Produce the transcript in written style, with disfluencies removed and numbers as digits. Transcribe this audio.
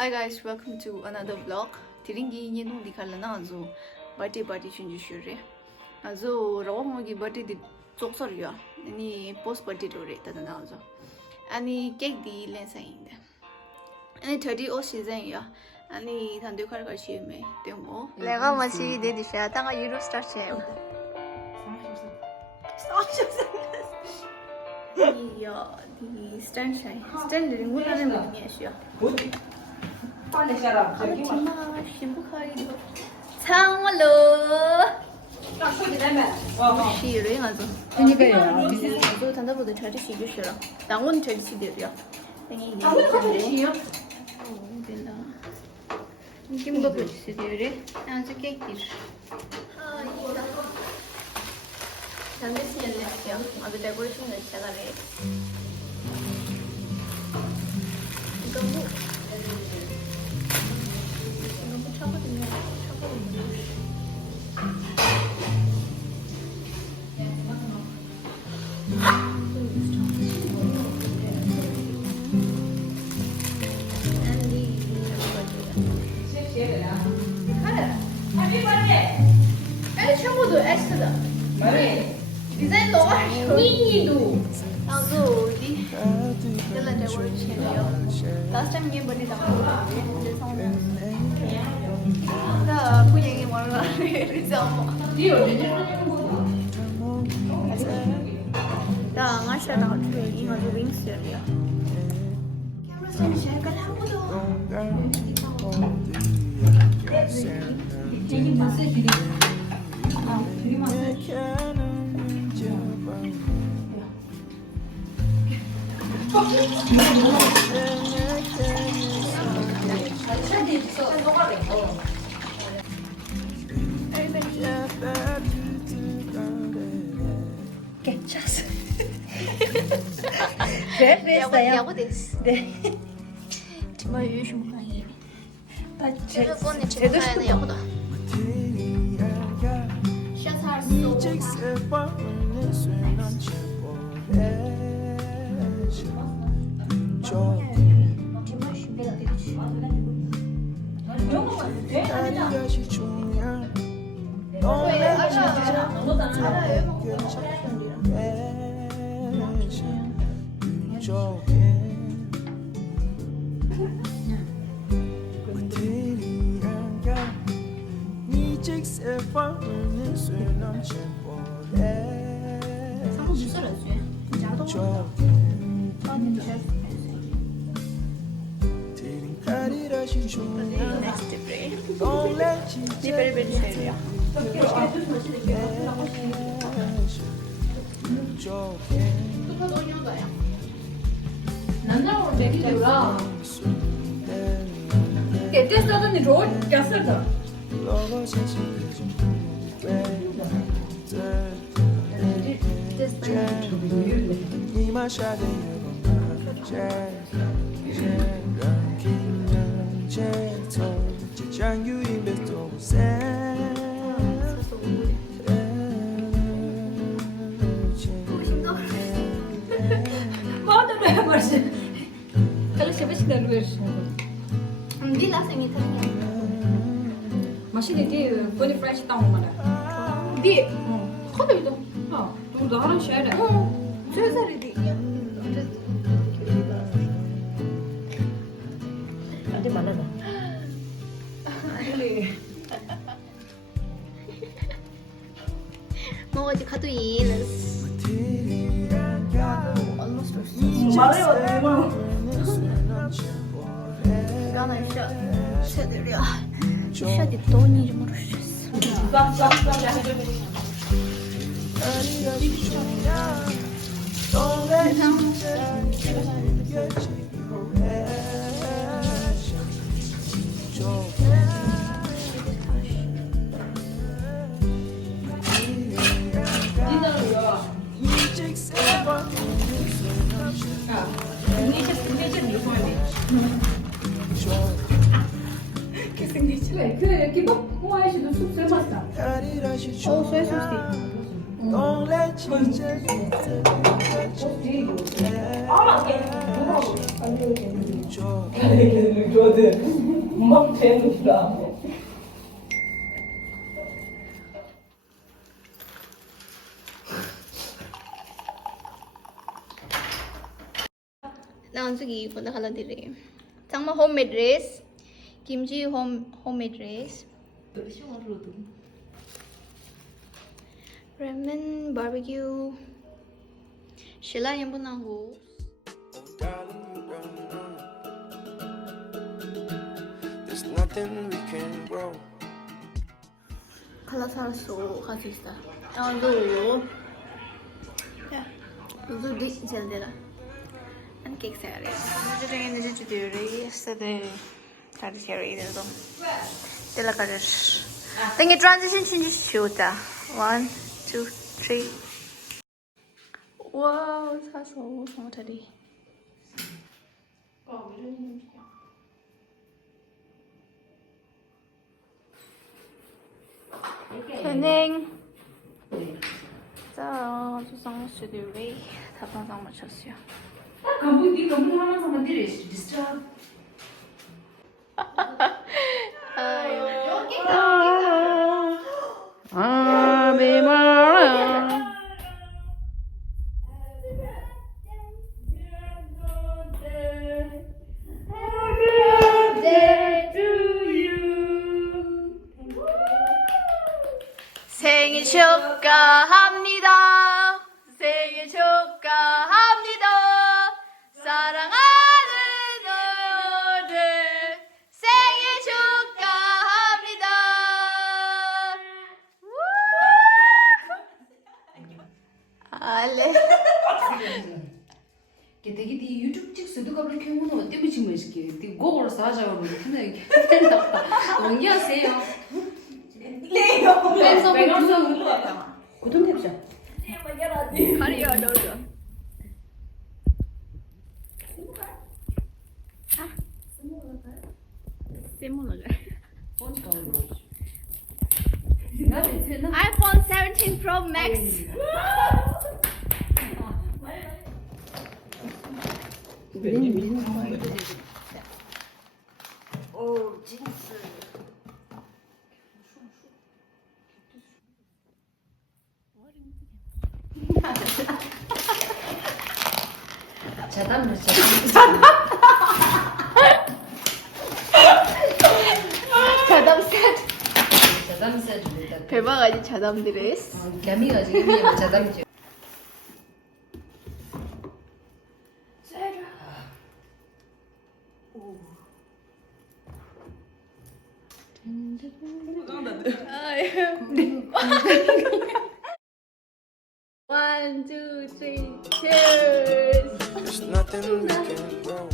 Hi guys, welcome to another vlog. Tiringi ni no dikhala na azo birthday party chinju shure. Azo rawang gi birthday di choksor ya. Ani post birthday dore ta na azo. Ani cake di len sainde. Ani 30 o season ya. Ani thandu khar kar chi me temo. Lega machi de di sha ta ga euro start che. Ja, die Sternschein. Sternling, wo ist denn die ja? 참말로. 시를 가서. 그러니까요. 저 단답보다 잘 시주시라. 당원 잘 시대요. 땡이 이게. 된다. 김밥 시대요. 아주 케이크. 아, 이거다. 장대신 연락해요. 아주 데코레이션을 시작하래. 이거 뭐? 이거 뭐 차거든요. Happy birthday! 친구도 S다. 디자인 너무 좋아. 미니도. 나도 어디? 연락 데코레이션이요. Last time 얘 머리 담았는데 나 그냥 말라 그래서 나 아시아 나한테 이거 좀 링스야. 카메라 좀 잘 가라고도. 되게 맛있지. 되게 맛있지. 괜찮았어. 그랬어요. 야구 됐어. 네. 정말 유심히. 제가 일본에 제도하는 야구다. Next break. Di berbeda. 난장으로 먹이더라. 그때 쓰던 롤 gas을다. Kalau siapa sih dari luar? Di langsung itu. Masih di Bonnie Fresh tahu mana? Di. Kau itu? Oh, tuh dah orang share. Saya di. Ada mana dah? Mau aja kado ini. Almost. 말해요. Gana shot. Şöyle Şöyle donayım uğraşacağız. 그래 이렇게 뭐 아이씨도 쑥 삶았다. 소스. 나 저기 이번에 하나 드려. 정말 홈메이드 레스. 김치 홈메이드 레스. 레몬 바비큐. 신라 연분하고. There's nothing we can grow. 칼라살소 같이 있어. 너. 야, 너도 네 잘 되라. 안 객사래. 나중에 늦을 줄 알았어. yesterday. 다시 해야 이래도. 때라 가르. 땡이 트랜지션 진짜 좋다. 1, 2, 3. 와우, 사서 정말 다리. 현행. 자, 조상 스튜디오에 답방상 마쳤어요. Kamu di kamu mana sama diri disturb. Happy birthday. 생일 축하합니다. 생일 축하합니다. 사랑하는 너를 생일 축하합니다. 알레. Kita gidi YouTube çık sudu kabul kemu no te biçim eski. Te gogol saja var burada. Ne? Ongia seyo. Leo. Ben so kutum tepsi. 가리어 넣어줘. 세모나가. iPhone 17 Pro Max. 오, 진짜. 자담 자담 세트. 자담 세트. 배바가지 자담 드레스. 개미가 지금 자담이죠. One, two, three, cheers. There's nothing we can grow.